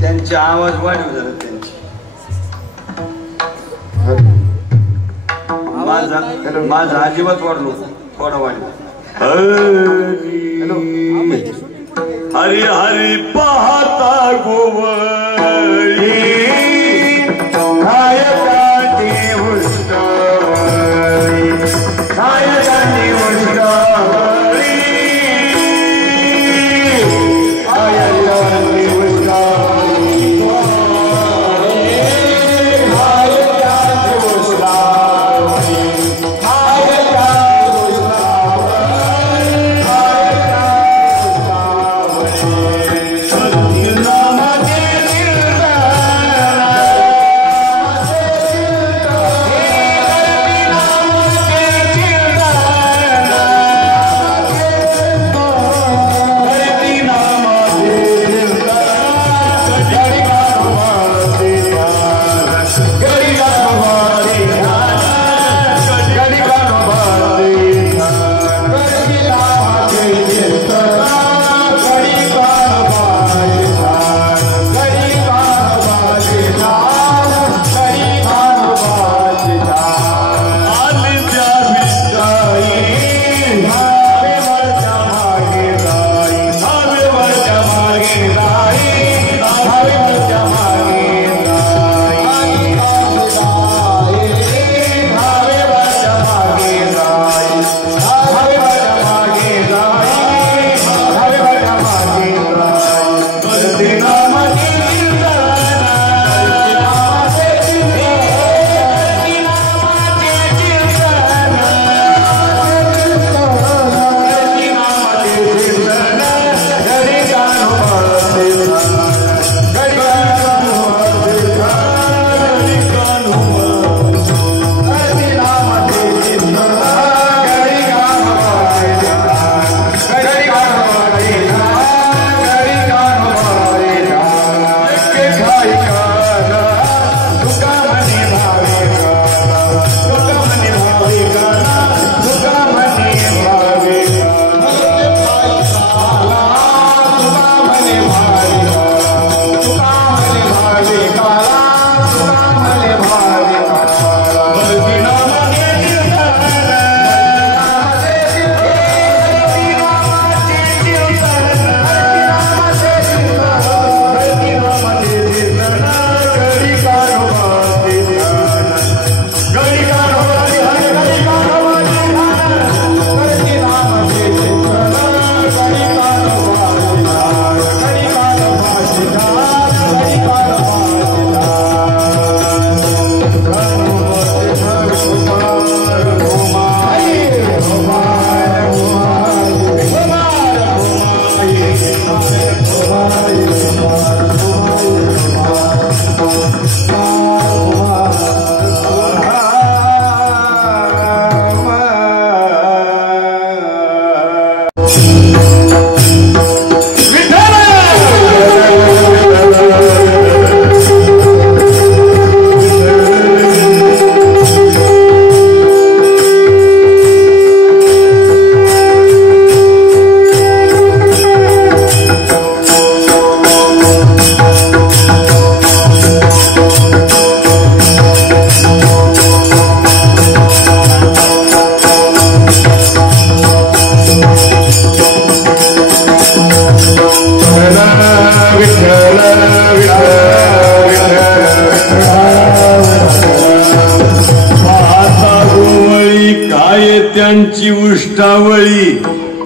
त्यांची आवाज वाढव जरा त्यांची माझा अजिबात वाढलो थोडा वाढलो हरी हरी पाहता गोवळी Namaste.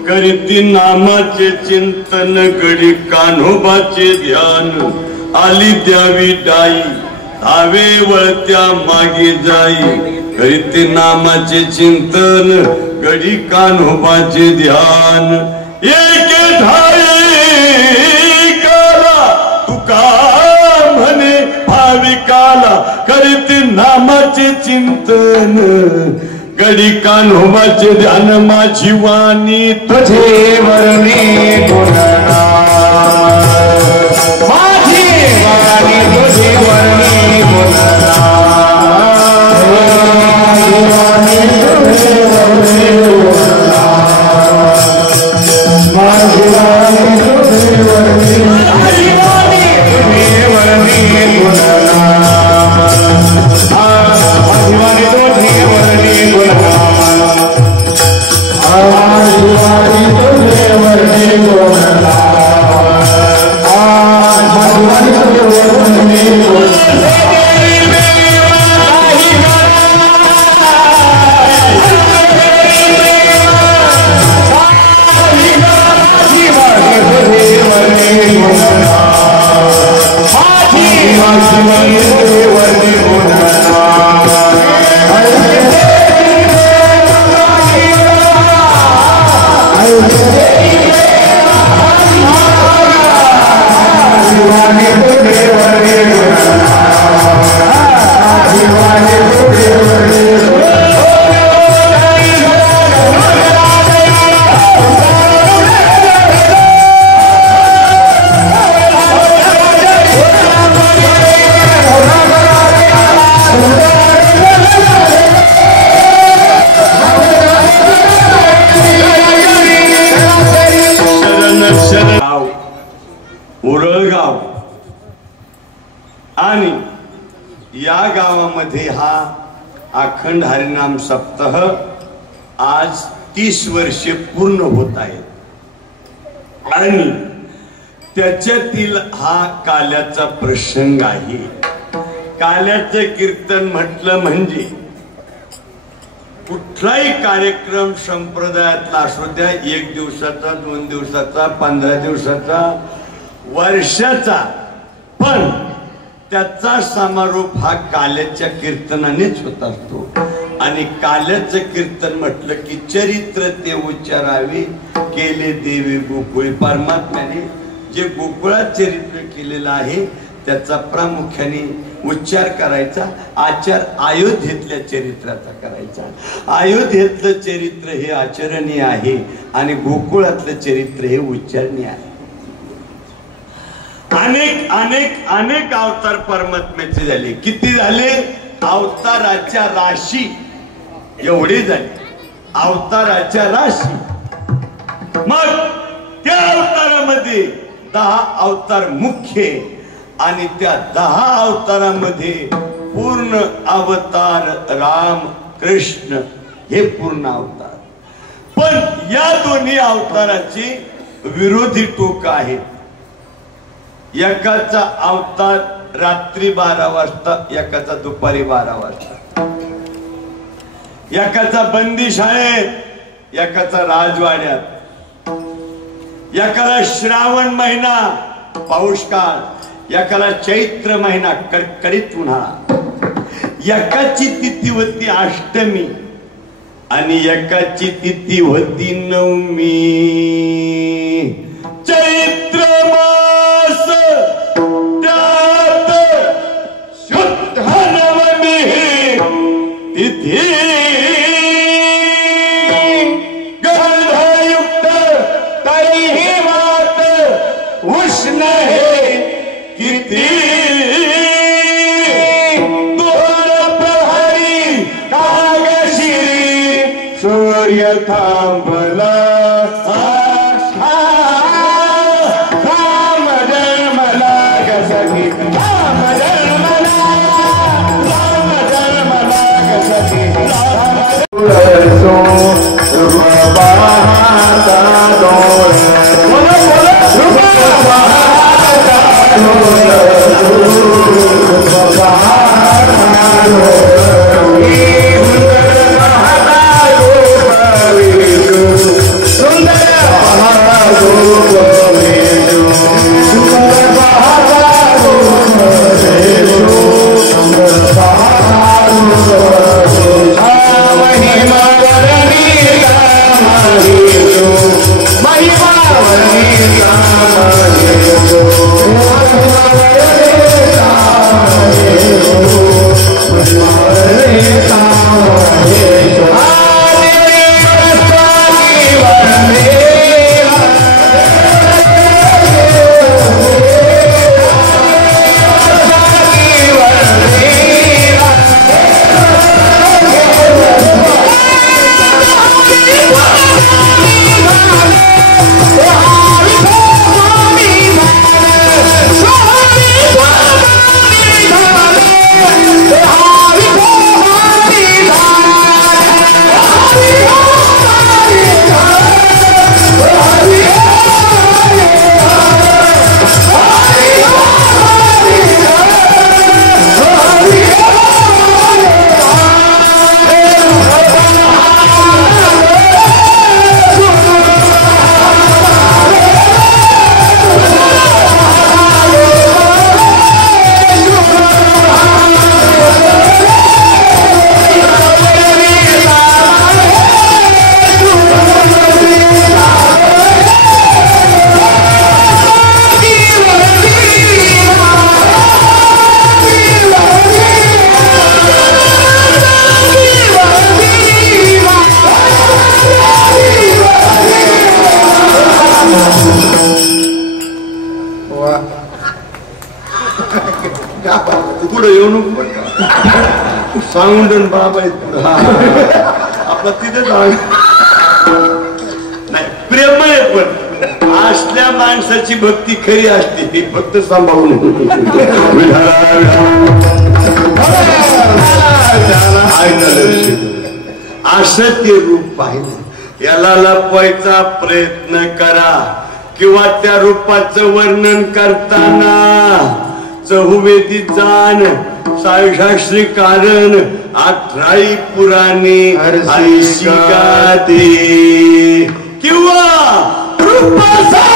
करीती नामाचे चिंतन गडी कान्होबाचे ध्यान आली द्यावी डाई धावे वळत्या मागे जाई करीती नामाचे चिंतन गडी कान्होबाचे ध्यान एक धाई काला तुका म्हणे भाविकाला करीती नामाचे चिंतन गडी कान्होबाचे ध्यान माझी वाणी तुझे वर्णी गुणना माझी वाणी तुझे वर्णी गुणना माझी वाणी तुझे वर्णी आणि या गावामध्ये हा अखंड हरिनाम सप्ताह आज 30 वर्षे पूर्ण होत आहेत आणि त्याच्यातील हा काल्याचा प्रसंग आहे। काल्याचं कीर्तन म्हटलं म्हणजे कुठलाही कार्यक्रम संप्रदायातला असू द्या 1 दिवसाचा 2 दिवसाचा 15 दिवसाचा वर्षाचा पण त्याचा समारोप हा काल्याच्या कीर्तनानेच होत असतो आणि काल्याचं कीर्तन म्हटलं की चरित्र ते उच्चारावे केले देवी गोकुळी परमात्म्याने जे गोकुळात चरित्र केलेलं आहे त्याचा प्रामुख्याने उच्चार करायचा आचार अयोध्येतल्या चरित्राचा करायचा अयोध्येतलं चरित्र हे आचरणीय आहे आणि गोकुळातलं चरित्र हे उच्चारणीय आहे। अनेक अनेक अनेक अवतार परमात्म्याचे झाले किती झाले अवताराच्या राशी एवढे झाले अवताराच्या राशी मग त्या अवतारामध्ये 10 अवतार मुख्य आणि त्या 10 अवतारामध्ये पूर्ण अवतार राम कृष्ण हे पूर्ण अवतार पण या दोन्ही अवताराची विरोधी टोक आहेत। एकाचा अवतार रात्री 12 वाजता एकाचा दुपारी 12 वाजता एकाचा बंदी शाळेत एकाचा राजवाड्यात एकाला श्रावण महिना पाऊस काळ एकाला चैत्र महिना कडकडीत उन्हाळा एकाची तिथी होती अष्टमी आणि एकाची तिथी होती नवमी चैत्र मास त्यात शुद्ध नवमी तिथी गर्भयुक्त तरीही मात उष्ण हे किती सूर्य थांबला राम जन्मला कसकी राम जन्मला राम जन्मला कसकी सुंदर पुढे येऊ नको सांगून बाबा आपला तिथे नाही प्रेम आहे पण असल्या माणसाची भक्ती खरी असते ही फक्त सांभाळून असं ते रूप पाहिलं याला लपवायचा प्रयत्न करा किंवा त्या रूपाचं वर्णन करताना चहुवेदी जाण सायशास्त्री कारण 18 पुराणी हरिशिकाते किंवा रूपाचा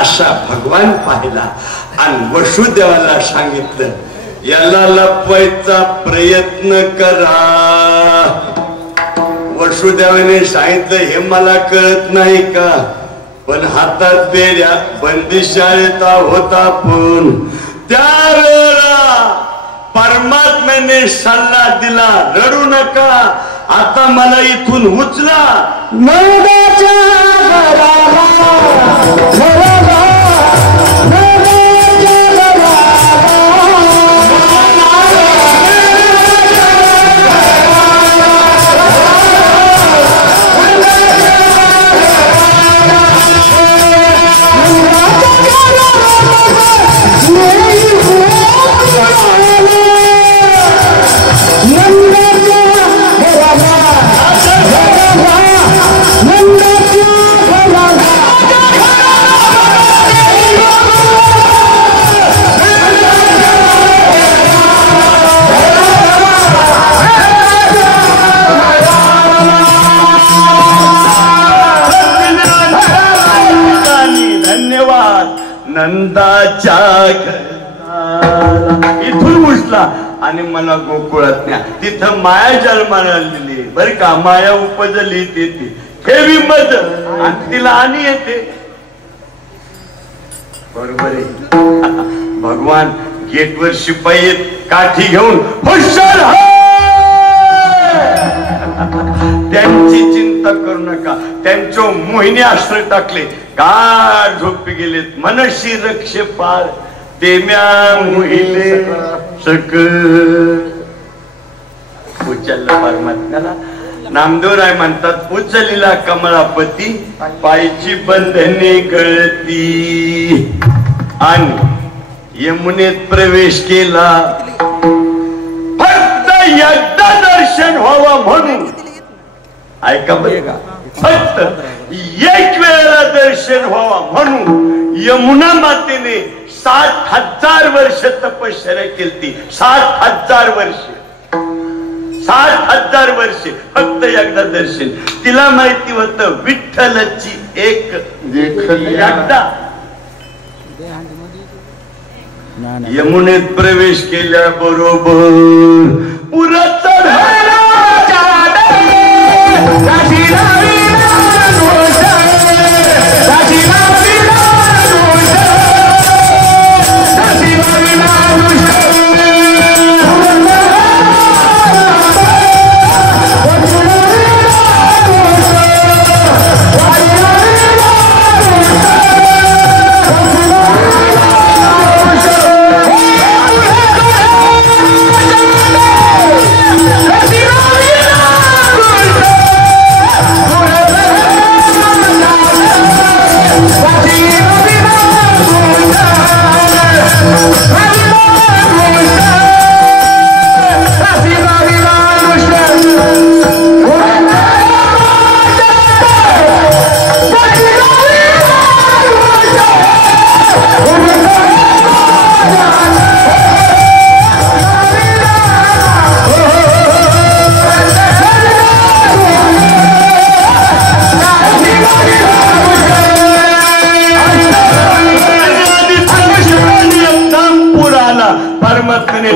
असा भगवान पाहिला आणि वसुदेवाला सांगितलं याला लपवायचा प्रयत्न करा. वसुदेवाने सांगितलं हे मला कळत नाही का पण हातात बेड्या बंदिशाळेत होता पण त्यावेळेला परमात्म्याने सल्ला दिला रडू नका आता मला इथून उचला. No नंदाच्या घराला इथून उठला आणि मला गोकुळात न्या. तिथं माया जन्माला आलेली बरं का. माया उपजली येते हे मज आणि तिला आणि येते. बरोबर आहे. भगवान गेटवर शिपाई येत काठी घेऊन हुशार त्यांची चिंता करू नका. त्यांच्या मोहिनी आश्रय टाकले का झोपी गेलेत. मनशी रक्षे पार तेम्या मोहिले सकळ. उचललं परमात्म्याला. नामदेवराय म्हणतात उचलीला कमळापती पायची बंधने गळती आणि यमुनेत प्रवेश केला. फक्त एकदा दर्शन व्हावं म्हणून ऐका बरं का. फक्त एक वेळेला दर्शन व्हावं म्हणून यमुना मातेने 60,000 वर्ष तपश्चर्या केली. 60,000 वर्ष 60,000 वर्षे फक्त एकदा दर्शन. तिला माहिती होतं विठ्ठलाची एक एकदा. यमुनेत प्रवेश केल्याबरोबर पुराचा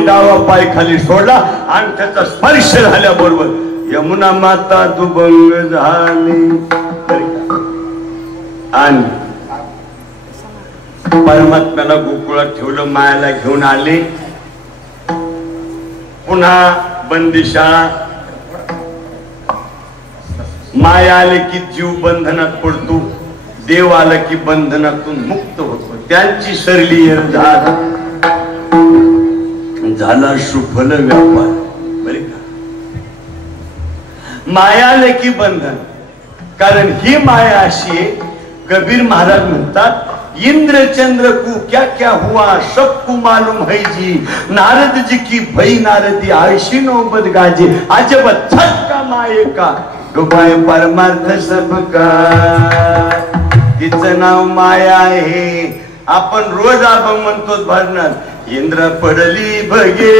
डावा पाय खाली सोडला आणि त्याचा स्पर्श झाल्याबरोबर यमुना माता दुभंग झाली. आणि परमात्म्याला गोकुळात ठेवलं. मायाला घेऊन आले. पुन्हा बंदिशाळा. माया आले की जीव बंधनात पडतो. देव आला की बंधनातून मुक्त होतो. त्यांची सरली झाला सुफल व्यापार. बरे का. माया आले की बंधन. कारण ही माया अशी आहे. कबीर महाराज म्हणतात इंद्र चंद्र को क्या क्या हुआ सबको मालूम है जी. नारद जी की भई नारदी आयशी नौबत गाजे. अजब छक्का माये का डुबाय परमार्थ सबका. तिचं नाव माया आहे. आपण रोज आपण म्हणतो भरणार इंद्र पडली भगे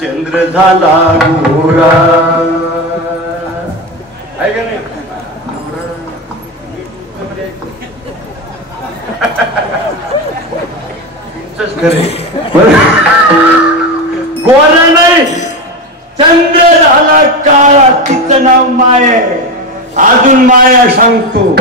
चंद्र झाला घोरा. आहे का नाही. गोरा नाही चंद्र झाला काळा. तिचं नाव माया. अजून माया सांगतो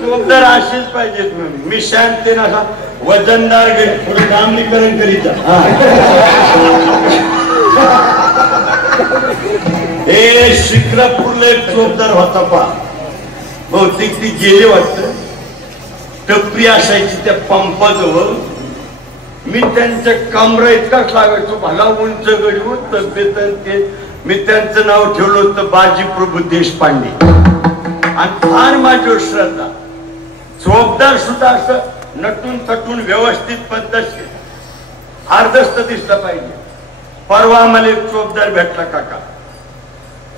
चोपदार अशीच पाहिजेत. मी शांत नका वजनदार पुढे दामनीकरण करीत. हे शिक्रापूरला एक चोपदार होता पा, बहुतेक ती गेली वाटत. टपरी असायची त्या पंपाजवळ. मी त्यांच्या कमरा इतकाच लागायचो, भला उंच गडी तब्येत. ते मी त्यांचं नाव ठेवलं होतं बाजीप्रभू देशपांडे. आणि फार माझ्यावर श्रद्धा. चोपदार सुद्धा असं नटून थटून व्यवस्थित पद्धतशीर अर्धस्त दिसलं पाहिजे. परवा आम्हाला एक चोपदार भेटला काका.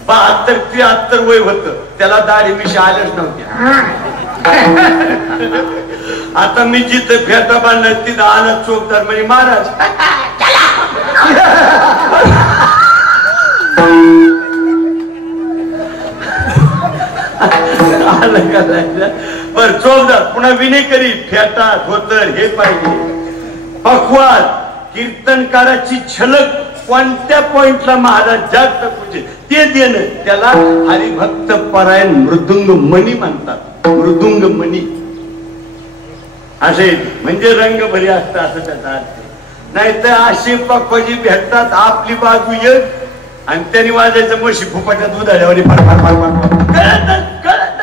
72-73 वय होत. त्याला दाढी मिशी आल्याच नव्हत्या. आता मी जिथं फेटा बांधला तिथं आला चोपदार म्हणजे महाराज. आलं करायचं बर. चोपदार पुन्हा विनेकरी फेटा धोतर हे पाहिजे. पक्वाद कीर्तनकाराची झलक कोणत्या पॉइंटला महाराज जास्त पूजे ते देणं त्याला हरिभक्त परायण मृदुंग मणी म्हणतात. मृदुंग मणी असे म्हणजे रंगभरी असतं असं त्याचा अर्थ. नाहीतर असे पक्वाजी भेटतात आपली बाजू एक आणि त्यांनी वाजायचं म्हशी फुपाट्यात उधाड्यावर फार फार फार फार कळत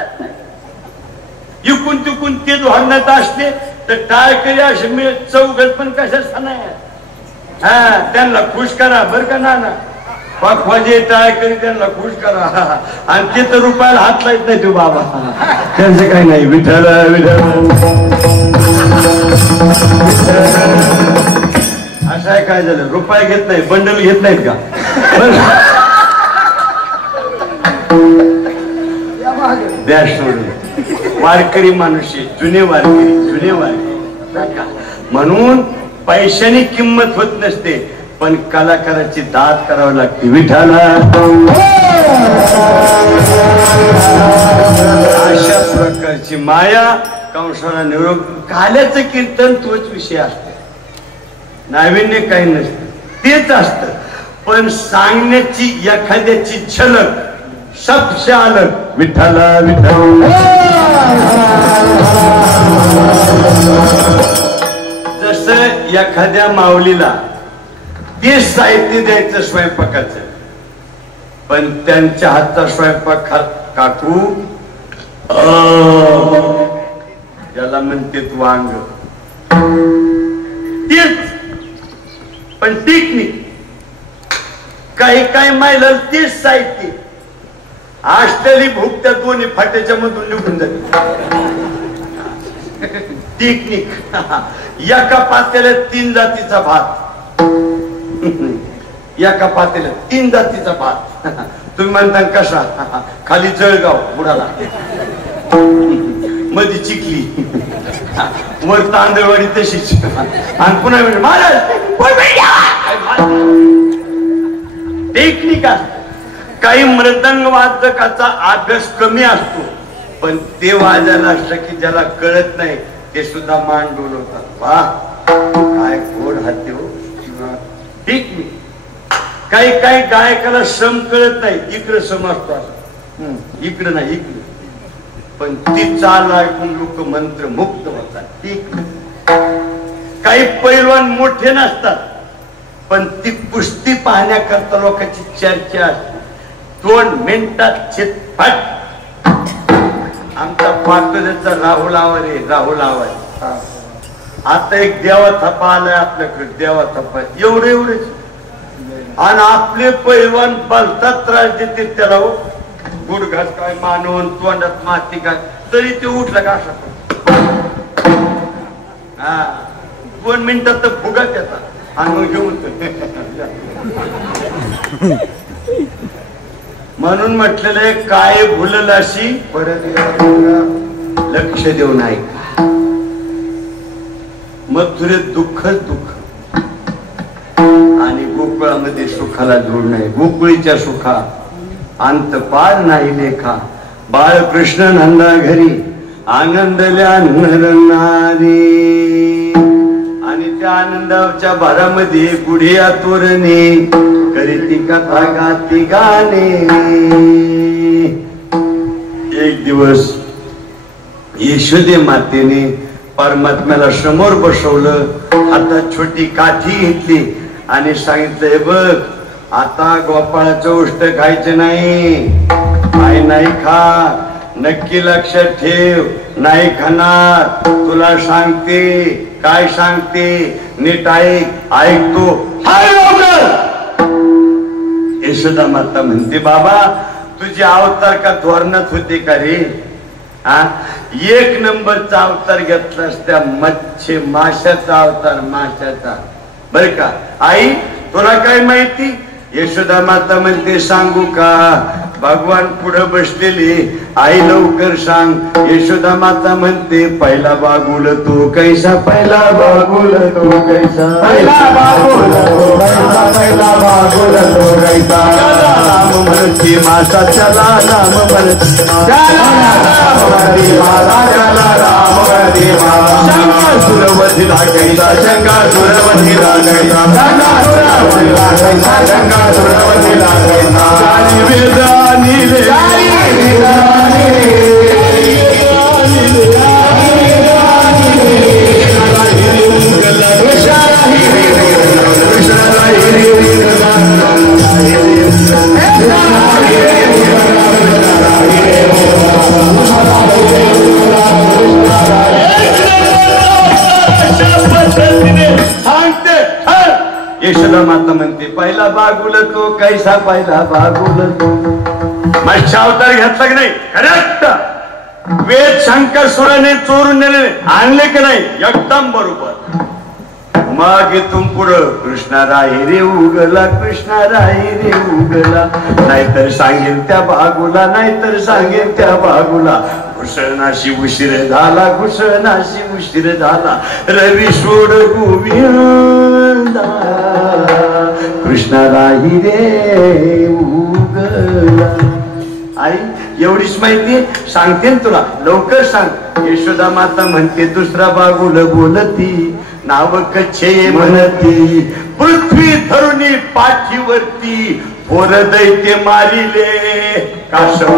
इकून तिकून ते धोरणात असते तर टाळकरी असे मी चौघत पण कशाच नाही. हा त्यांना खुश करा बर का ना. पक्वाजे टाळकरी त्यांना खुश करा. आणि ते तर रुपयाला हात लावत नाही तो बाबा. त्यांचं काही नाही. विठ्ठल विठ्ठल असं आहे. काय झालं रुपये घेत नाही बंडल घेत नाहीत का. द्या सोडून वारकरी माणूस जुने वारकरी म्हणून पैशानी किंमत होत नसते पण कलाकाराची दाद करावी लागते. विठाला अशा प्रकारची माया कंसाला निरोग. काल्याचं कीर्तन तोच विषय असतो. नाविन्य काही नसतं तेच असतं. पण सांगण्याची एखाद्याची झलक सबसे अलग. विठ्ठला विठ्ठल जसं एखाद्या माऊलीला ते साहित्य द्यायचं स्वयंपाकाचं पण त्यांच्या हातचा स्वयंपाक काकू ज्याला म्हणते वांग तेच पण टेक्निक. काही मायला तेच साहित्य असलेली भूक त्या दोन्ही फाट्याच्या मधून निघून जाते. टेक्निक. एका पातेल्यात 3 जातीचा भात. एका पातेल्यात 3 जातीचा भात. तुम्ही म्हणता कसा. खाली जळगाव बुडाला मध्ये चिखली वर तांदळवाडी तशीच. आणि पुन्हा महाराज टेक्निक असत. काही मृदंग वादकाचा अभ्यास कमी असतो पण ते वाजायला असतं की ज्याला कळत नाही ते सुद्धा मान डोलवतात. वा काय गोड हाते हो. टेक्निक. काही गायकाला सम कळत नाही. इकडे सम असतो असं इकडे नाही इकडे. पण ती चाल ऐकून लोक मंत्र मुक्त होतात. टेक्निक. काही पैलवान मोठे नसतात पण ती कुस्ती पाहण्याकरता लोकांची चर्चा असते. 2 मिनिटात चितपट. आमचा पाटोद्याचा राहुल आवाज आता एक देवा थप्पा आलाय आपल्याकडे. देवा थप्पा एवढेच. आणि आपले पैलवान बलतात त्रास देते त्याला. गुडघास काय मानवून तोंडात माती काय तरी ते उठलं का असा. हा 2 मिनिटात तर फुगात येतात आणि मग घेऊन. म्हणून म्हटलेलं आहे काय भुलल अशी परत लक्ष देऊ नाही. मथुरेत दुःखच दुःख आणि गोकुळामध्ये सुखाला जोड नाही. गोकुळीच्या सुखा अंत पार नाही लेखा. बाळकृष्ण नंदा घरी आनंदल्या नरनारी. आणि त्या आनंदाच्या भारामध्ये गुढिया तोरणे करीती कथा गाती गाणे. एक दिवस यशोदे मातेने परमात्म्याला समोर बसवलं, हातात छोटी काठी घेतली आणि सांगितलंय बघ आता गोपाळाचं उष्ट खायचं नाही, काय नाही खा, नक्की लक्षात ठेव, नाही खाणार, तुला सांगते, काय सांगते नीट ऐकतो. यशोदा माता म्हणते बाबा तुझे अवतार का धोरणात होते का रे? एक नंबरचा अवतार घेतलास त्या माशाचा अवतार, माशाचा बर का. आई तुला काय माहिती? यशोदा माता म्हणते सांगू का? भगवान पुढे बसलेली, आई लवकर सांग. यशोदा माता म्हणते पहिला बागुल तो कैसा, पहिला बागुल तो कैसा, पहिला बागुल तो कैसा, पहिला बागुल तो कैसा. राम म्हणती माता चला, राम म्हणती शंका सुरवतीला कैसा, शंका सुरवतीला कैसा, शंका सुरवतीला कैसा. यशोदा माता म्हणते पहिला बागुल तो कैसा, पहिला बागुल तो. मच्छा अवतार घेतला की नाही? करेक्ट. वेद शंकर सुराने चोरून नेले आणले की नाही? एकदम बरोबर. मग इथून पुढं कृष्णा राही रे उगला, कृष्णा राही रे उगला, नाहीतर सांगेन त्या बागुला, नाहीतर सांगेन त्या बागुला. घुसळणाशी उशीर झाला, घुसळणाशी उशीर झाला, रवी सोड गोविंदा, कृष्णा राही रे उगला. आई एवढीच माहिती सांगते तुला, लवकर सांग. यशोदा माता म्हणते दुसरा बागुल बोलती, नाव कच्छे म्हणती, पृथ्वी धरुणी पाठीवरती पोर दैत्य मारिले. काशव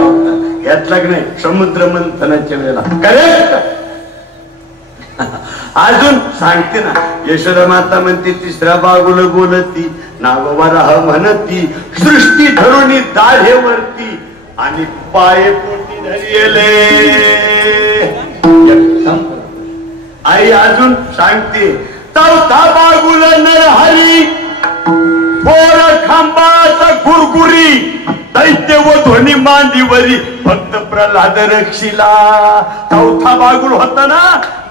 घेतला की नाही? समुद्र मंथनाच्या वेळेला. करेक्ट. अजून सांगते ना, यशोदा माता म्हणते तिसरा बागुल बोलती, नाव वराह म्हणती, सृष्टी धरुणी दाढेवरती आणि पाय पोटी धरिले. आई अजून सांगते चौथा बागुल नरहरी, पोर खांबाचा गुरगुरी, दैत्य व ध्वनी मांडीवरी, फक्त प्रल्हाद रक्षिला. चौथा बागुल होता ना,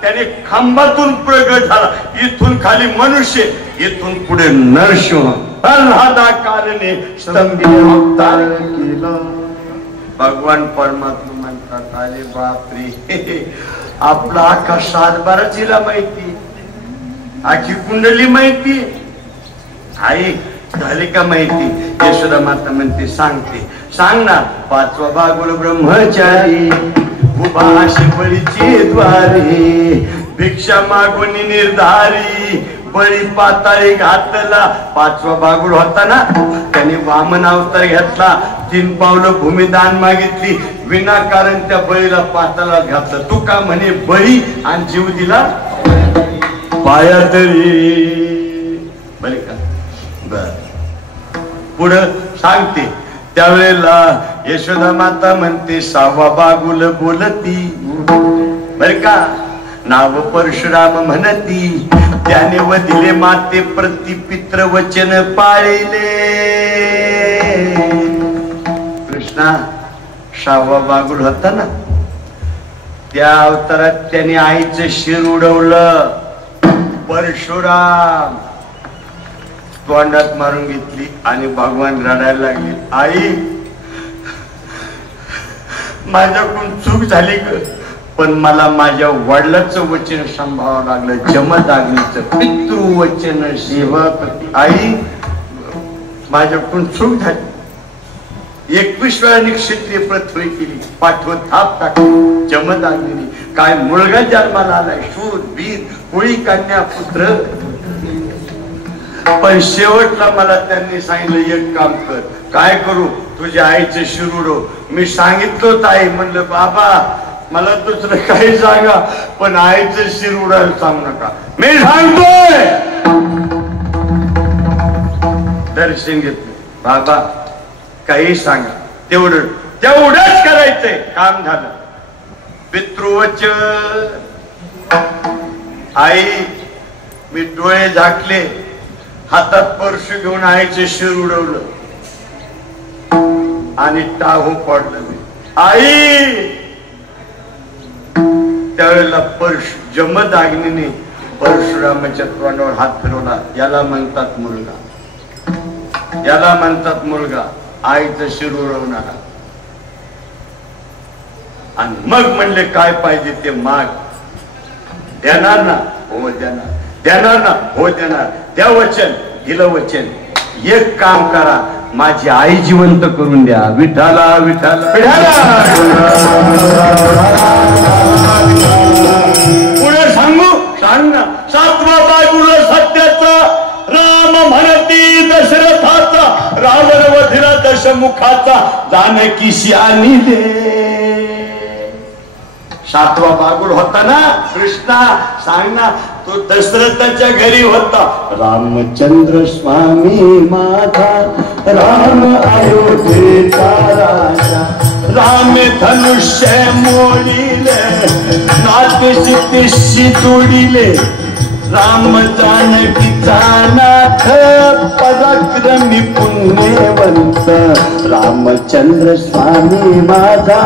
त्याने खांबातून प्रगट झाला, इथून खाली मनुष्य, इथून पुढे नरसिंह. प्रल्हादा कारणे स्तंभिले अवतार केला. भगवान परमात्मा म्हणतात अरे बापरे, आपला आखा सातबाराच हिला माहिती, आखी कुंडली माहिती. आई झाली का माहिती? यशोदा माता म्हणते सांगते, सांग ना. पाचवा बागुल ब्रह्मचारी, उभा शिपळीची द्वारी, भिक्षा मागून निर्धारी, बळी पाताळी घातला. पाचवा बागुल होता ना, त्याने वामन अवतार घेतला, 3 पावलं भूमिदान मागितली, विनाकारण त्या बळीला पाताळात घातलं. तू का म्हणे बळी आणि जीव दिला पाया तरी. बरे का? बर. पुढं सांगते त्यावेळेला यशोदा माता म्हणते सहावा बागुल बोलती, बर का. नाव परशुराम म्हणती, त्याने वदिले माते प्रति पित्र वचन पाळिले. कृष्णा सहावा बागुल होता ना, त्या अवतारात त्याने आईचं शिर उडवलं. परशुराम तोंडात मारून घेतली आणि भगवान रडायला लागले. आई माझ्याकडून चूक झाली ग, पण मला माझ्या वडिलांचं वचन सांभाळावं लागलं, जमदाग्नीचं पितृवचन सेवापती. आई माझ्याकडून चूक झाली. 21 वेळाने क्षत्रिय पृथ्वी केली, पाठवत थाप टाकली जमदाग्नीने. काय मुलगा जन्माला आलाय, शूर वीर कुळी कन्या पुत्र. पण शेवटला मला त्यांनी सांगितलं एक काम कर. काय करू? तुझ्या आईचं शिरूड. मी सांगितलं ताई, म्हणलं बाबा मला दुसरं काही सांगा पण आईचं शिरूड सांगू नका. मी सांगतोय. दर्शन घेतलं. बाबा काही सांगा, तेवढंच करायचंय. काम झालं. पितृवचन. आई मी डोळे झाकले, हातात परशु घेऊन आईचे शिर उडवलं आणि टाहू पडलं मी. आई त्यावेळेला परशु जमदाग्नीने परशुरामाच्या तोंडावर हात फिरवला. याला म्हणतात मुलगा, याला म्हणतात मुलगा. आईचं शिर उडवणारा. आणि मग म्हणले काय पाहिजे ते माग. देणार ना? हो देणार. देणार ना? हो देणार. द्या वचन. दिलं वचन. एक काम करा, माझी आई जिवंत करून द्या. विठाला विठाला पुढे सांगू? सांग ना. 7वा बाजूला सत्याचा राम म्हणती दशरथाचा, रावण वधिरा दशमुखाचा, जानकीशी आणिले. 7वा बागुल होता ना कृष्णा. सांग ना. तो दशरथाच्या घरी होता. रामचंद्र स्वामी माझा, राम अयोध्येचा राजा, राम धनुष्य मोडिले, नाथशीतेशी जोडिले, राम जानकीचा नाथ, पराक्रमी पुण्यवंत, रामचंद्र स्वामी माझा,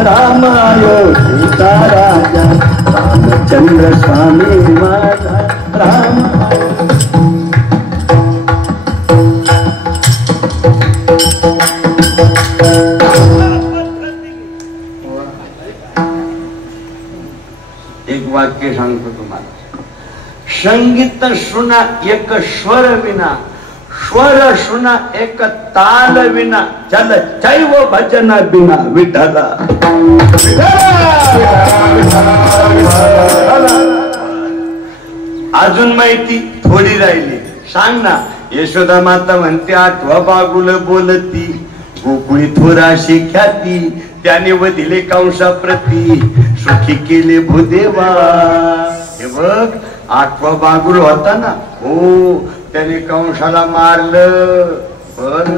राम अयोध्येचा राजा, रामचंद्र स्वामी माझा, राम. एक वाक्य सांगतो तुम्हाला. संगीत सुना एक स्वर विना, स्वर सुना एक ताल विना, चल चैव भजन बिना. विठला अजून माहिती थोडी राहिली. सांग ना. यशोदा माता म्हणते 8वा बागुल बोलती, गोकुळी थोराशी ख्याती, त्याने वदिले कंसाप्रती, सुखी केले भूदेवा. हे बघ 8वा बागुल होता ना. हो त्याने कंसाला मारलं. बर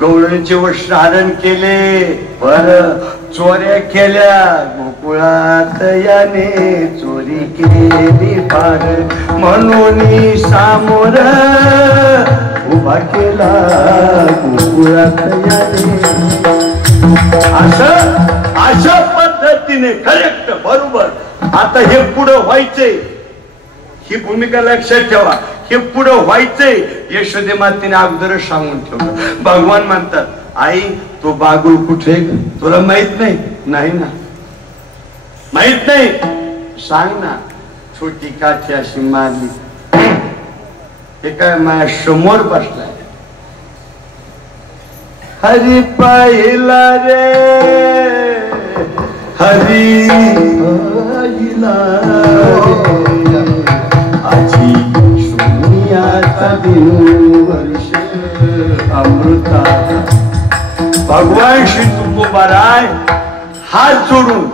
गवळणीचे वस्त्र हरण केले. बर चोऱ्या केल्या. गोकुळात याने चोरी केली फार, म्हणून सामोर उभा केला गोकुळात याने. अशा पद्धतीने करेक्ट बरोबर. आता हे पुढं व्हायचंय. ही भूमिका लक्षात ठेवा. हे पुढं व्हायचंय. यशोदे मातेने अगोदरच सांगून ठेवलं. भगवान म्हणतात आई तो बागुल कुठे तुला माहित नाही? नाही ना. माहित नाही? सांग ना. छोटी काठी अशी मारली. हे काय माझ्या समोर बसलाय. हरी पाहिला रे, हरी पाहिला आजी शून्याचा दिन वर्ष अमृता. भगवान श्री तुकोबाराय हात जोडून,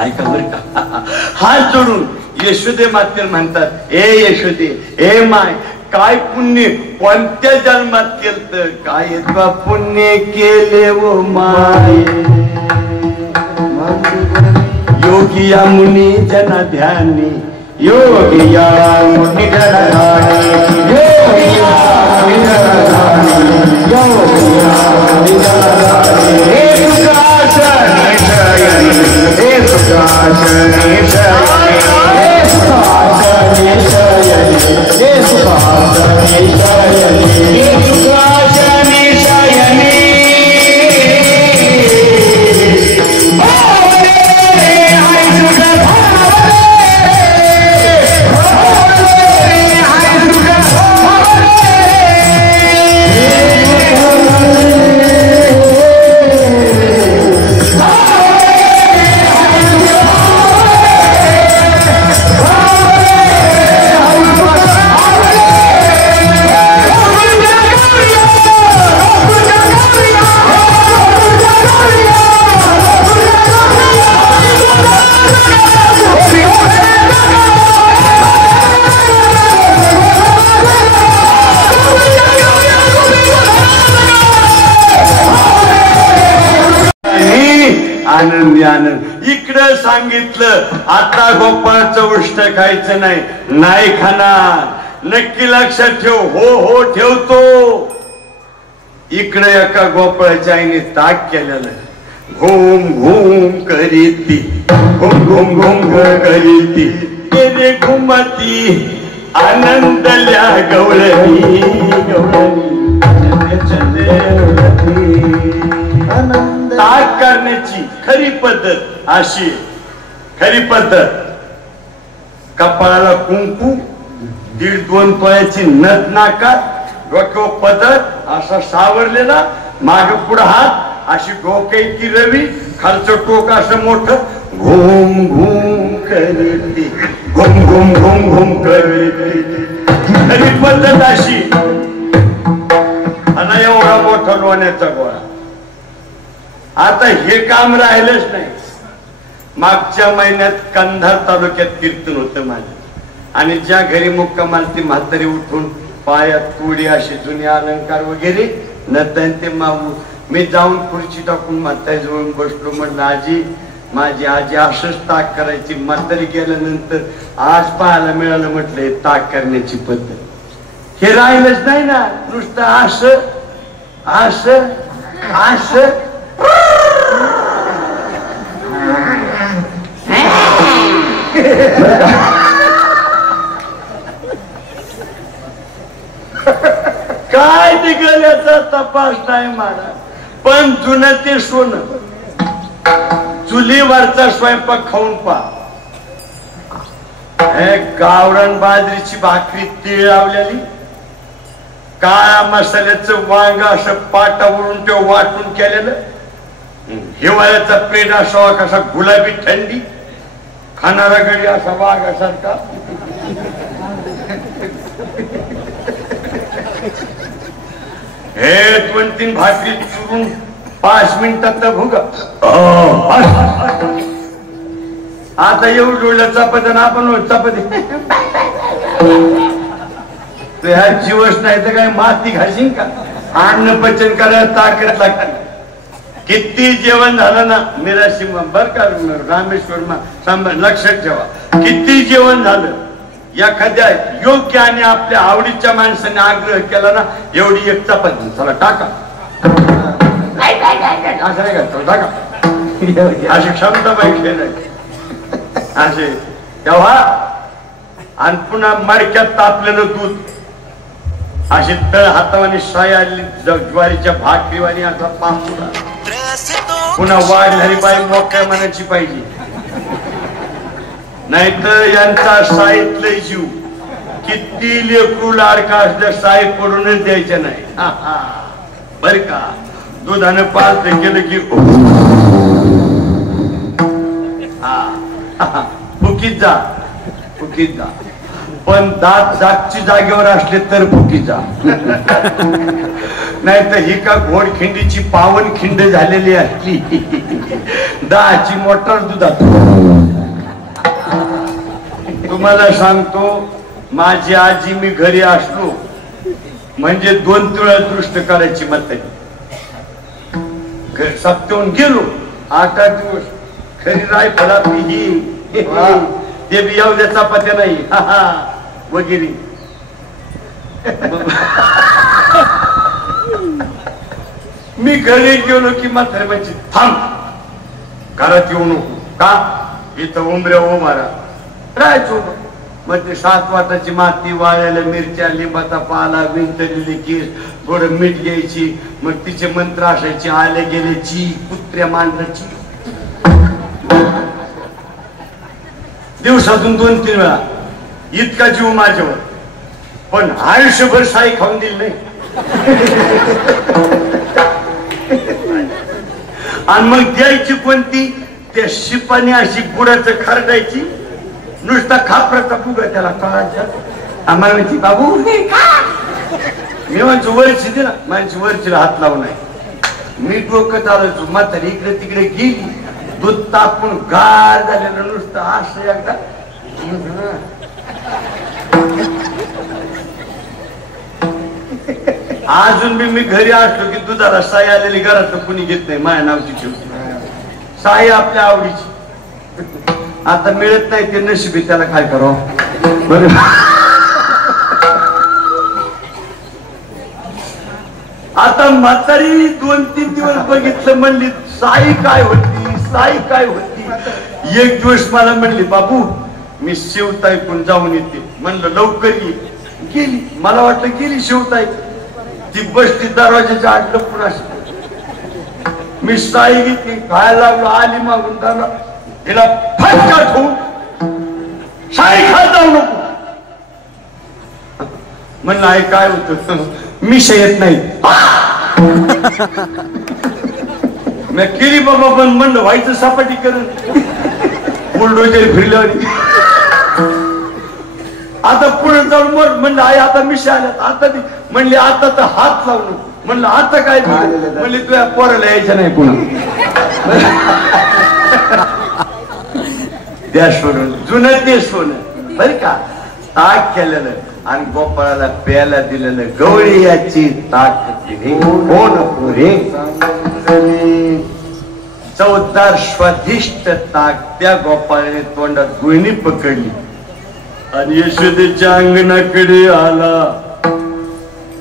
ऐका बरं का, हात जोडून यशोदे मातेला म्हणतात, ए यशोदे, ए माय, काय पुण्य कोणत्या जन्मात केलं? काय पुण्य केले वो माय. योगिया मुनी जना ध्यानी, योगिया मुनी जना ध्यानी, योगिया मुनी जना ध्यानी, योगिया मुनी जना ध्यानी. हे सुखासन शयनी, हे सुखासन शयनी, हे सुखासन शयनी, हे सुखासन शयनी, हे सुखासन शयनी. आनंदी आनंद. इकडं सांगितलं आता गोपाळचं उष्ट खायचं नाही, नाही खाणार. नक्की लक्षात ठेव. हो हो ठेवतो. इकडे एका गोपाळाच्या आईने ताक केलेलं. घुम घुम करीती, घुम घुम घुम करीती, तेरे घुमती आनंदल्या गवळणी गवळणी. ताक करण्याची खरी पद्धत अशी. खरी पद्धत कपाळाला कुंकू, 1.5-2 तोळ्याची नथ नाकात, डोक्यावर पदर असा सावरलेला, माग पुढे हात, अशी डोक्याची रवी, खालचं टोक असं मोठं. घुम घुम करते, घुम घुम घुम घुम करते. खरी पद्धत अशी. आणि एवढा मोठा लोण्याचा गोळा. आता हे काम राहिलंच नाही. मागच्या महिन्यात कंधार तालुक्यात कीर्तन होतं माझं, आणि ज्या घरी मुक्कामाल ती म्हातारी उठून पायात तुडी अशी जुने अलंकार वगैरे नंतर ते मागू. मी जाऊन खुर्ची टाकून म्हातारी जवळ बसलो. म्हटलं आजी, माझी आजी असंच ताक करायची. म्हातारी गेल्यानंतर आज पाहायला मिळालं म्हटलं ताक करण्याची पद्धत. हे राहिलंच नाही ना. नुसतं असं असं असं. काय ते गल्याचा तपास नाही मला. पण जुनं ते सोनं. चुलीवरचा स्वयंपाक खाऊन पहा. गावरान बाजरीची भाकरी, तीळ लावलेली, काळ्या मसाल्याचं वांग असं पाटावरून ते वाटून केलेलं, हिवाळ्याचा पेट असावा कसा गुलाबी थंडी, खाणारा गडी असा वाघासारखा. हे 2-3 भाकरी चुरून 5 मिनिटात भुगा. आता येऊ डोळ्या चपात्या ना आपण चपाती. ह्या जीवच नाही तर काय माती घासीन का? अन्न पचन करायला ताकद लागते. किती जेवण झालं ना मिराशी बर का रामेश्वर लक्षात ठेवा. किती जेवण झालं, एखाद्या योग्य आणि आपल्या आवडीच्या माणसाने आग्रह केला ना, एवढी एक चपाती चला टाका, असं नाही का टाका, अशी क्षमता पाहिजे असे. तेव्हा आणि पुन्हा मडक्यात तापलेलं दूध, अशी तळ हातावानी साय आली, ज्वारीच्या भाकरीवाणी असा पांपुरा, पुन्हा वाढणारी बाई मोकळ्या मनाची पाहिजे. नाहीतर यांचा साईतलं जीव किती लेकरू लाडका असल्या साई पडूनच द्यायच्या नाही. बर का. दुधानं पाच केलं की फुकीत जा, फुकीत जा. पण दात जागची जागेवर असले तर फुकीत जा. नाही तर ही का घोडखिंडीची पावन खिंड झालेली असली, दहाची मोटर दुधात. तुम्हाला सांगतो, माझी आजी मी घरी असलो म्हणजे 2 तुळा दृष्ट करायची मत. सप्तेहून गेलो 8 दिवस खरी राय फळा ही ते बी एवढ्या चपात्या नाही वगैरे. मी घरी गेलो की म्हातारी म्हणजे थांब, घरात येऊ नको का, इथं उमऱ्या हो मारा राहायचो. मग ते 7 वाटाची माती, वाळलेल्या मिरच्या, लिंबाचा पाला, विंचरलेली केस, थोडं मीठ घ्यायची, मग तिचे मंत्र असायचे, आले गेलेची, कुत्र्या मांजराची. दिवसातून 2-3 वेळा. इतका जीव माझ्यावर, पण आयुष्यभर साई खाऊन दिली नाही. आणि मग द्यायची कोणती, त्या शिपाने अशी गुडाचं खरडायची, नुसता खापराचा फुगा त्याला काळाच्या. आम्हाला माहिती बाबू मी म्हणजे वरची दिला, माझी वरचीला हात लावून आहे. मी डोकं चालायचो, म्हातारी इकडे तिकडे गेली, दूध तापून गार झालेलं नुसतं असं एकदा. अजून बी मी घरी असलो की दुधाला साई आलेली घरात कुणी घेत नाही, माझ्या नावची ठेवते. साई आपल्या आवडीची. आता मिळत नाही ते नशिबी, त्याला काय करावं बरं. आता म्हातारी 2-3 दिवस बघितलं, म्हणली साई काय होती, साई काय होती. एक दिवस मला म्हणली बाबू मी शिवताई पण जाऊन येते. म्हणलं लवकर ये. गेली. मला वाटलं गेली शिवताई. ती बसती दरवाजाच्या आत लपून अशी. मी साई घेतली, खायला लागलो. आली मागून त्याला तिला फटका ठेवून साई खात जाऊ नको. म्हणलं आई काय होत, मिशा येत नाही. मी केली बाबा पण म्हणलं व्हायचं सपाटी करून बुलडोजर फिरल्यावर. आता पुढे जाऊन म्हणलं आई आता मिशा आल्यात. आता ती म्हणली आता तर हात लावून. म्हणलं आता काय म्हणली तुझ्या पोराला यायचं नाही पुन्हा. द्या सोडून जुनं ते सोनं बर का. ताक केलेलं आणि गोपाळाला प्यायला दिलेलं गवळी याची ताक कोण पुरे. चवदार स्वादिष्ट ताक त्या गोपाळाने तोंडात गुळणी पकडली आणि यशोदेच्या अंगणाकडे आला.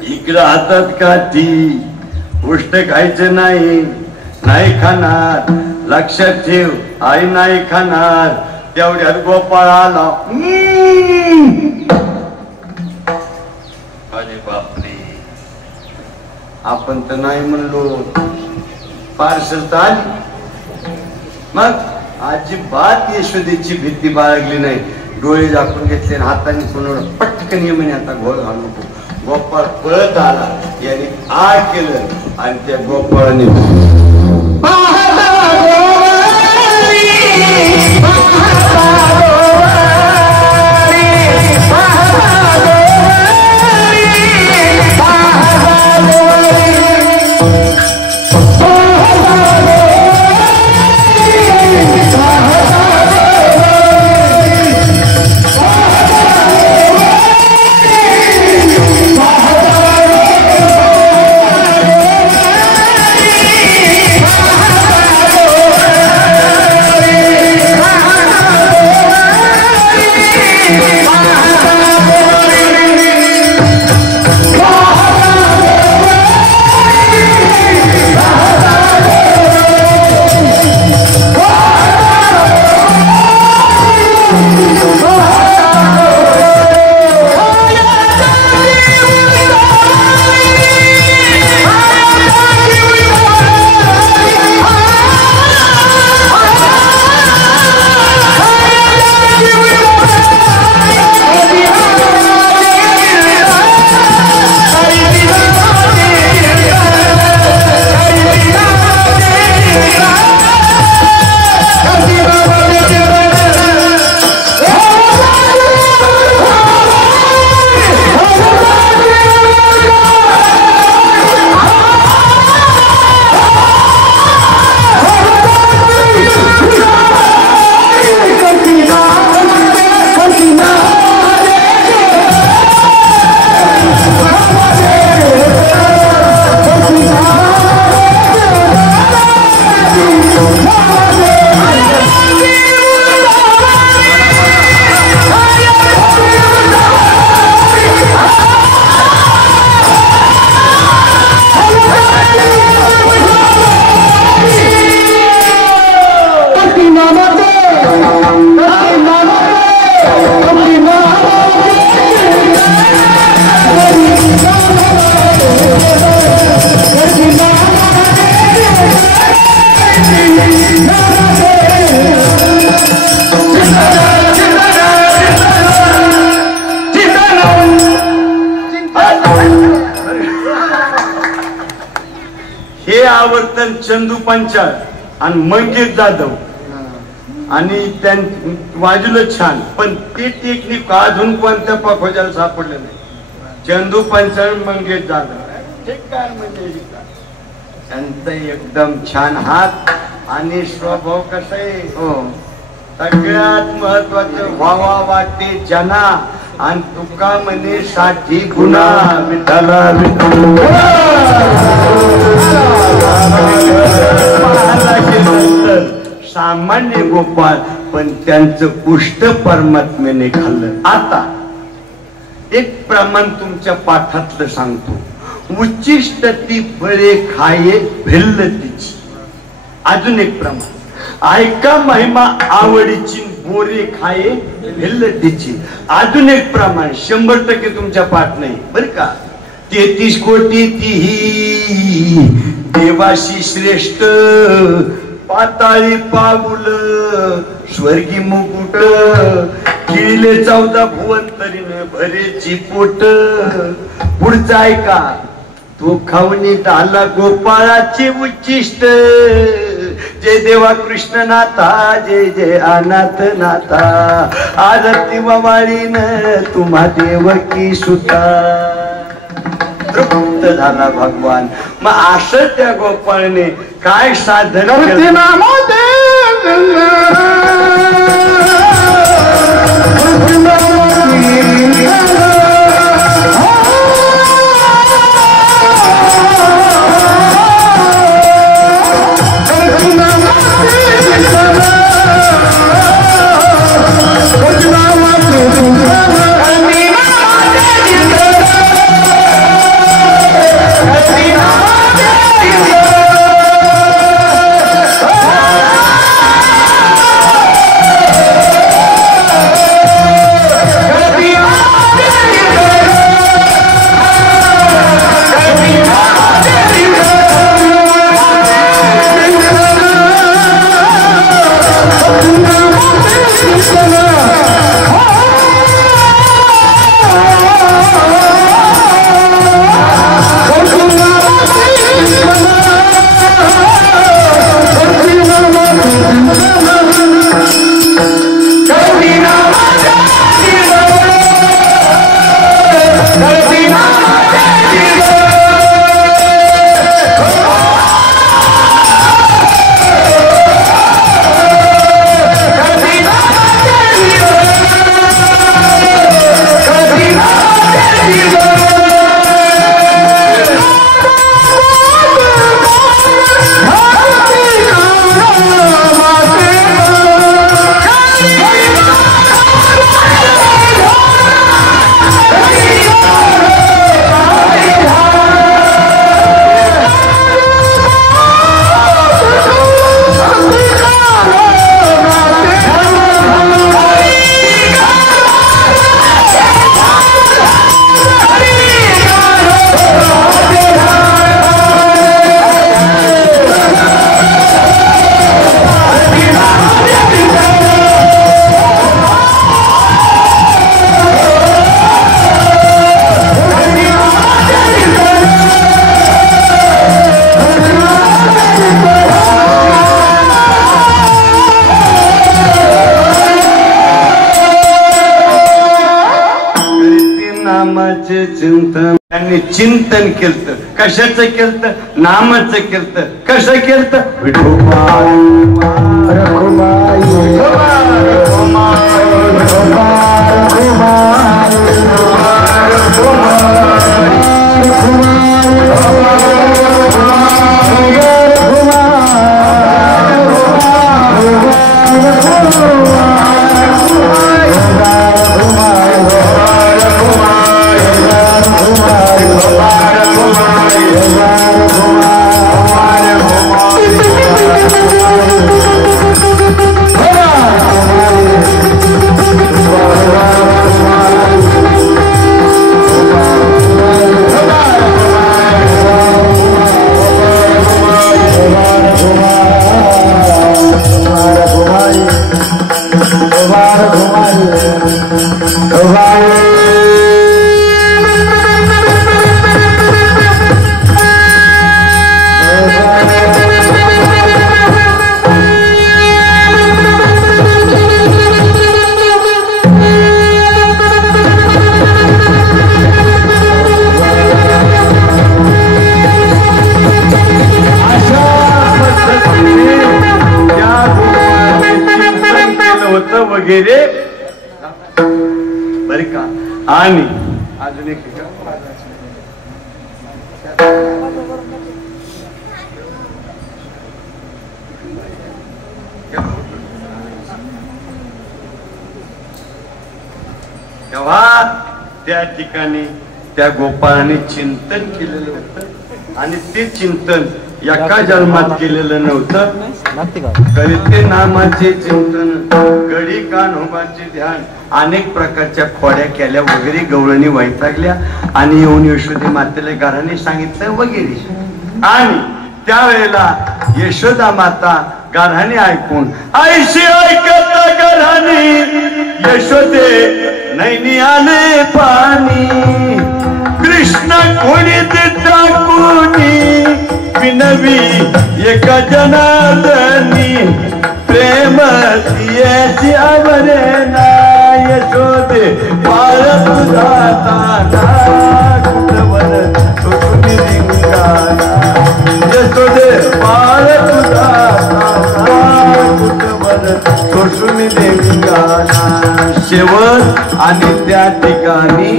इकडं हातात काठी. उष्ट खायचं नाही, नाही खाणार. लक्षात ठेव आई नाही खाणार. तेवढ्यात गोपाळ आला. अरे बापरे, आपण तर नाही म्हणलो. पार्सल तर आली. मग अजिबात यशोदेची भीती बाळगली नाही. डोळे झाकून घेतले, हाताने कोणाला पटकन ये म्हणे आता घोळ घालू नको. गोपाळ पळत आला. याने आ केलं आणि त्या गोपाळाने आवर्तन चंदू पंचाळ आणि मंगेश जाधव आणि वाजलं छान. पण ते टेक्निक अजून कोणत्या पाखोजाला सापडलं नाही. चंदू पंचाळ मंगेश जाधव काय म्हणजे त्यांचा एकदम छान हात आणि स्वभाव कसा आहे. हो सगळ्यात महत्वाचं व्हावा वाटे जना आणि तुका म्हणे 60 गुणा. विठाला सामान्य गोपाळ, पण त्यांचं उष्ट परमात्म्याने खाल्लं. आता एक प्रमाण तुमच्या पाठातलं सांगतो. उच्चिष्ट ती फळे खाये भिल्ल तिची. अजून एक प्रमाण. ऐका महिमा आवडीची बोरे खाये भिल्ल तिची. अजून एक प्रमाण 100% तुमच्या पाठ नाही बर का. 33 कोटी तीही देवाशी श्रेष्ठ, पाताळी पाऊल स्वर्गी मुकुट, किळले 14 भुवंतरीने भरेची पोट. पुढचा ऐका. तो खाऊनी आला गोपाळाची उच्चिष्ट, जय देवा कृष्ण नाथा, जय जय अनाथ नाथा, आरती ववाळीन तुम्हा देवकी सुता. तृप्त झाला भगवान. मग असं त्या गोपाळने काय साधन केलं. चिंतन. त्यांनी चिंतन केलं. कशाचं केलं? नामाचं केलं. कसं केलं? विठोबा वगैरे बर का. आणि अजून एक तेव्हा त्या ठिकाणी त्या गोपाळाने चिंतन केलेलं होतं आणि ते चिंतन एका जन्मात केलेलं नव्हतं. करीते नामाचे चिंतन, गडी कान्होबाचे ध्यान, अनेक प्रकारच्या खोड्या केल्या वगैरे, गवळणी वैतागल्या आणि येऊन यशोदे मातेला गाराने सांगितलं वगैरे. आणि त्यावेळेला यशोदा माता गाराने ऐकून ऐशी ऐकत गाराने यशोदे नैनी आले पाणी, कृष्ण कोणीत टाकूनी विनवी एका जनार्दनी, प्रेम याची आवरेना यशोदे बाळ तुझा कुठवर तुम्ही रिंगाना, यशोदे बाळ तुझा कुठवर तुम्ही रिंगाना. शेवट आणि त्या ठिकाणी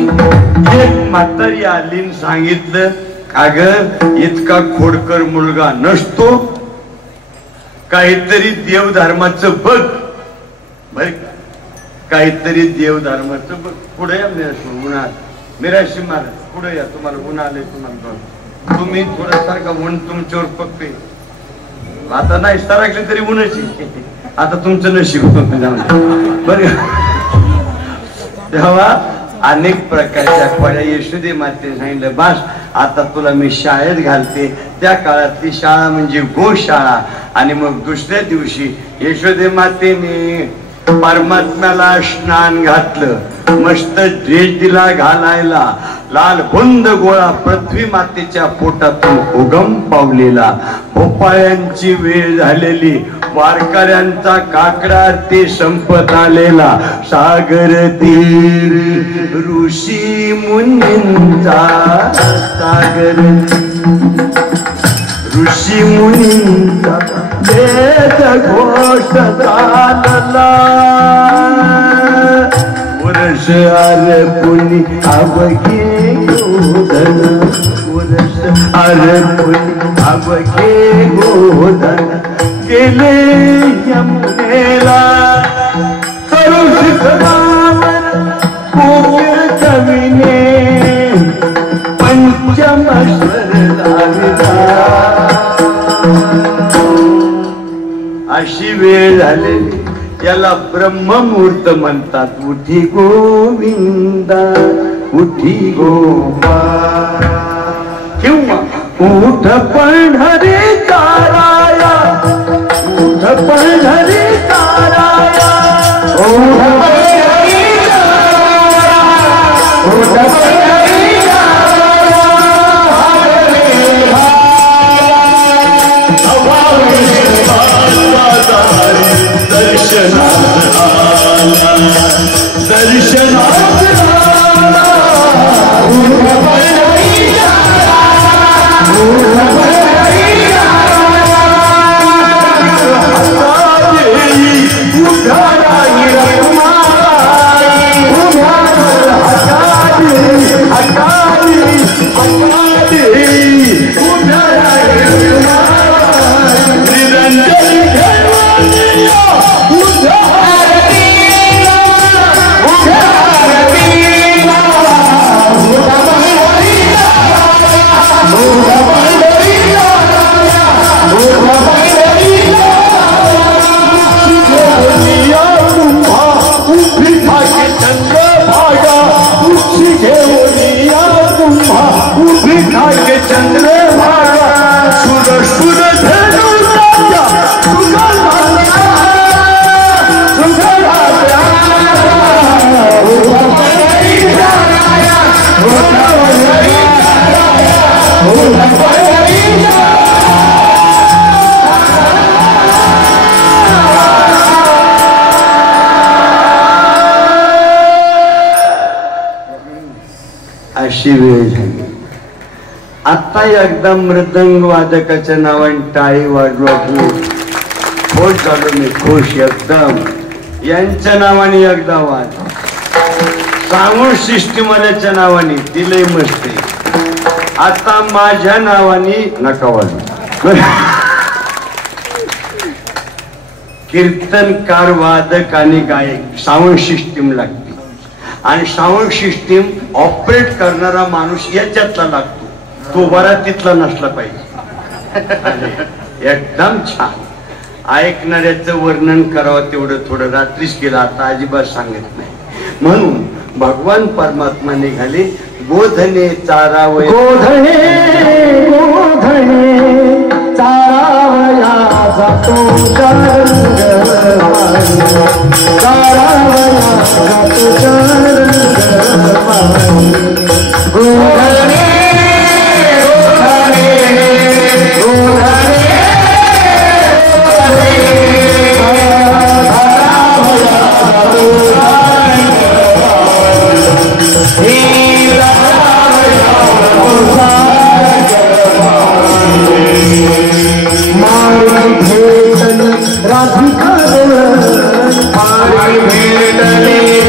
एक म्हातारी आलीन सांगितलं, अगं इतका खोडकर मुलगा नसतो, काहीतरी देवधर्माचं बघ बर, काहीतरी देवधर्माचं बघ. पुढे या उन्हात मिराशी महाराज, पुढे या, तुम्हाला ऊन आले, तुम्हाला तुम्ही थोड्यासारखा ऊन तुमच्यावर पकते. आता नाही सरकले तरी ऊनच, आता तुमचं नशीब बर. तेव्हा अनेक प्रकारच्या खोड्या यशोदे मातेने सांगितलं, बास आता तुला मी शाळेत घालते. त्या काळातली शाळा म्हणजे गोशाळा. आणि मग दुसऱ्या दिवशी यशोदे मातेने परमात्म्याला स्नान घातलं, मस्त ड्रेस दिला घालायला, लाल बुंद गोळा पृथ्वी मातेच्या पोटातून उगम पावलेला. भोपाळ्यांची वेळ झालेली, वारकऱ्यांचा काकडा ते संपत आलेला. सागर तीर ऋषी मुनींचा, सागर ऋषी मुनींचा वेद घोष चालला. वर्ष आर पुनी अवघे गोधन, वर्ष आर पुनी अवघे गोधन, गेले यमुनेला तरुण शिखरावर कोकिळ कवीने पंचमेश्वर लाविला. अशी वेळ झालेली, याला ब्रह्ममुहूर्त म्हणतात. उठी गोविंदा उठी गोपाळ, किंवा उठ पंढरी ताराया, उठ पंढरी ताराया, उठ पंढरी ताराया, उठ पंढरी ताराया, दर्शनात आला, दर्शनात आला, उठ पंढरी ताराया, उठ पंढरी ताराया, उठाई रखमाई, उठाई हटाई हटाई, उठाई रखमाई, निरंजन घरवालिया, उठाई चंद्र भागा सुर सुर धनु राजा सुगल अशी वेळ झाली. आता एकदा मृदंग वादकाच्या नावाने टाळी वाजवा, खुश झालो मी, खुश एकदम. यांच्या नावाने एकदा वाद, सांगून सिस्टीमवाल्याच्या नावाने दिलंय मस्त. आता माझ्या नावाने नका वाजू. कीर्तनकार वादक आणि गायक साऊंड सिस्टीम लागते. आणि साऊंड सिस्टीम ऑपरेट करणारा माणूस याच्यातला लागतो, तो वरातीतला नसला पाहिजे. एकदम छान. ऐकणाऱ्याचं वर्णन करावं तेवढं थोडं रात्रीच केलं, आता अजिबात सांगत नाही. म्हणून भगवान परमात्मा निघाले, गोधने चारावया, गोधने गोधने चारावया जातो चरंग पाणी, चारावया जातो चरंग पाणी. गोधने गोधने गोधने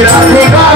राधिका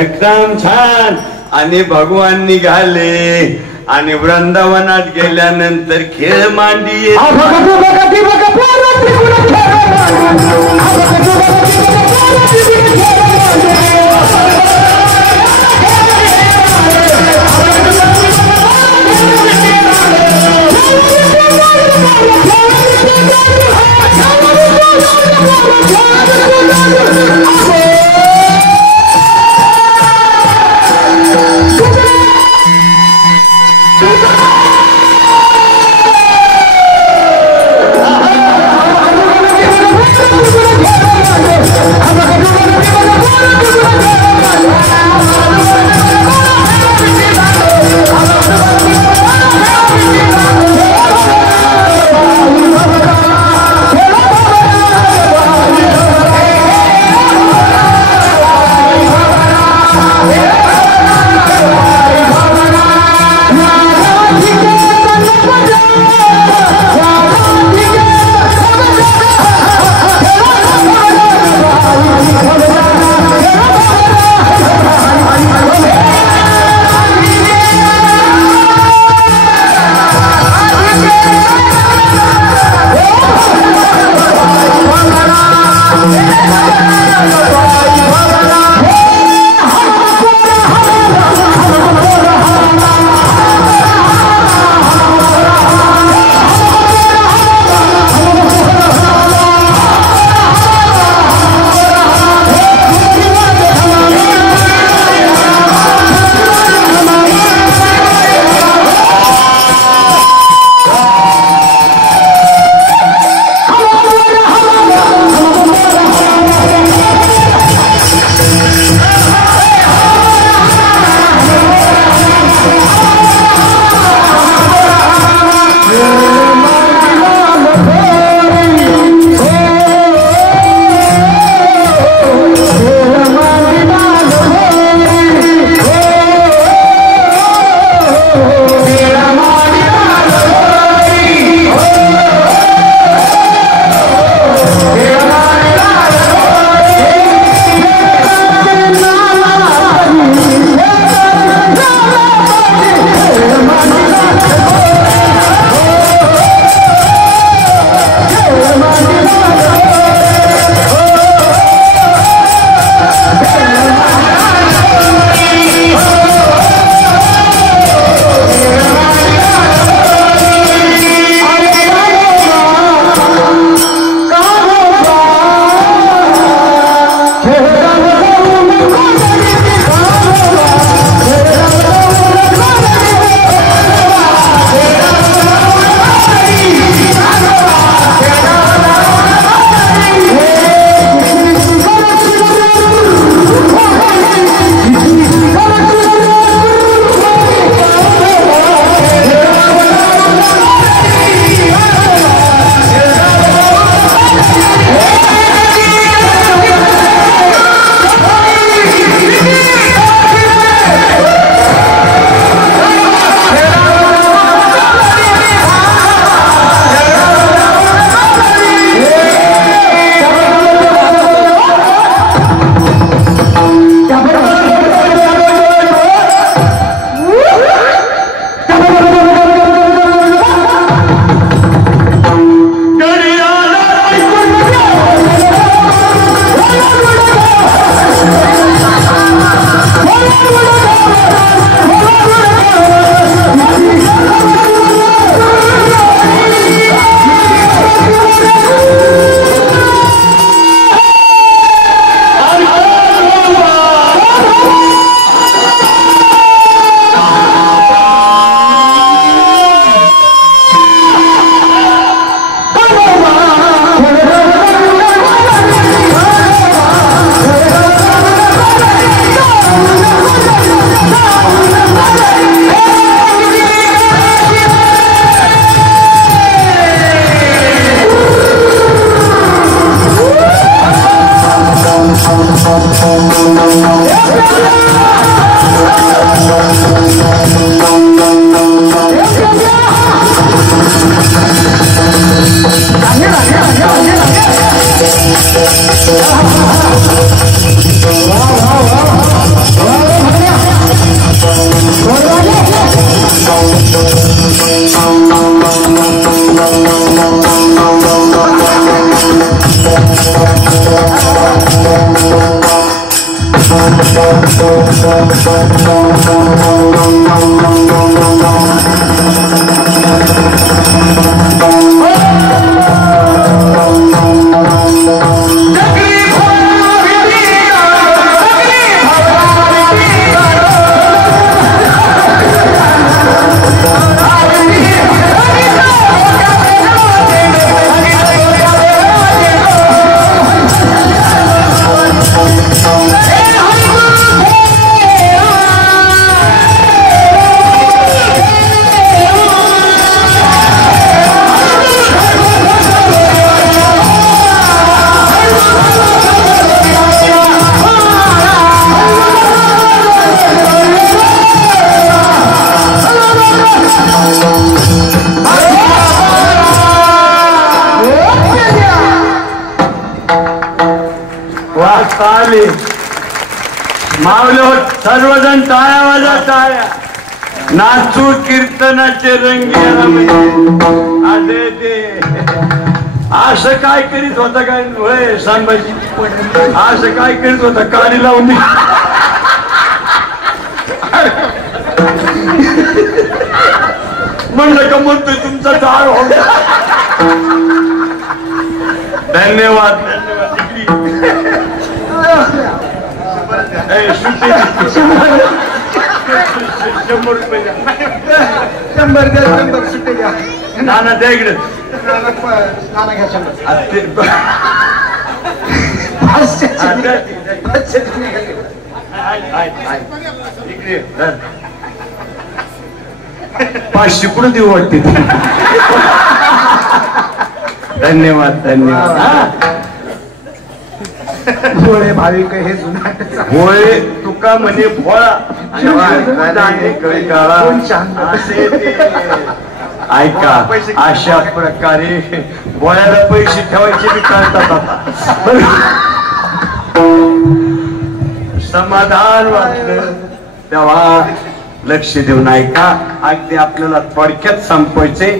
एकदम छान. आणि भगवान निघाले आणि वृंदावनात गेल्यानंतर खेळ मांडी मावलो सर्वजण टाळ्या वाजा टाळ्या नाचू कीर्तनाचे रंगी अरे ते असं काय करीत होता काय होय सांबाजी असं काय करीत होता काडी लावून म्हणलं का म्हणतोय तुमचा टाळ हो धन्यवाद शंभर रुपये शंभर सुट्टे द्या नाना द्या इकडे नाना घ्या इकडे 500 कुठं देऊ वाटते धन्यवाद धन्यवाद भोळे भाविक हे जुनाट भोळे तुका म्हणे भोळा ऐका अशा प्रकारे भोळ्याला पैसे ठेवायचे बी कळतात आता समाधान वाटलं तेव्हा लक्ष देऊन ऐका अगदी आपल्याला थोडक्यात संपवायचे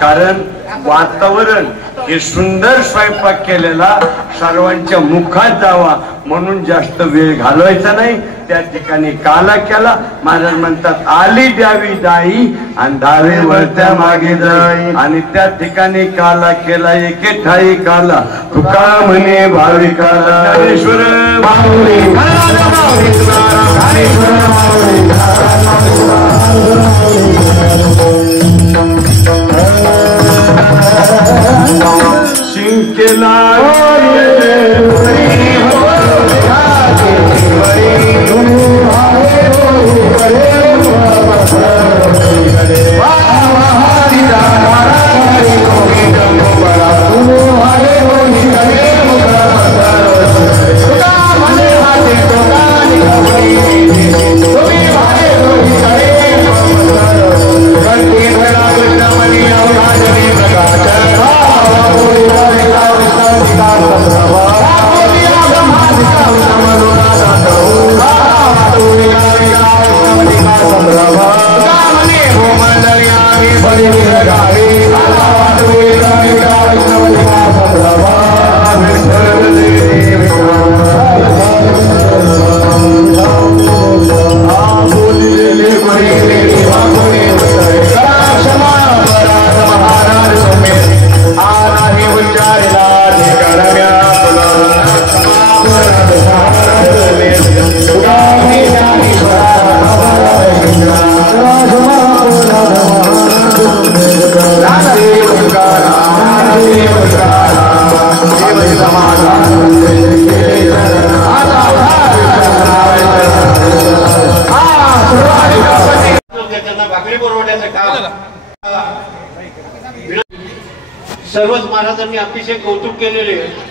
कारण वातावरण हे सुंदर स्वयंपाक केलेला सर्वांच्या मुखात जावा म्हणून जास्त वेळ घालवायचा नाही त्या ठिकाणी काला केला महाराज म्हणतात आली द्यावी दाई आणि दावे वळत्या मागे जाई आणि त्या ठिकाणी काला केला एके ठाई काला तुका म्हणे भाविकाला ज्ञानेश्वर शिंकेला सर्वच महाराजांनी अतिशय कौतुक केलेले आहे.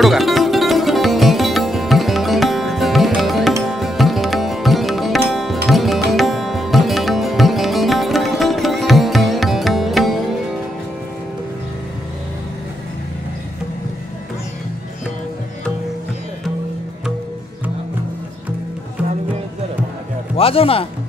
काढू का? वाजव ना.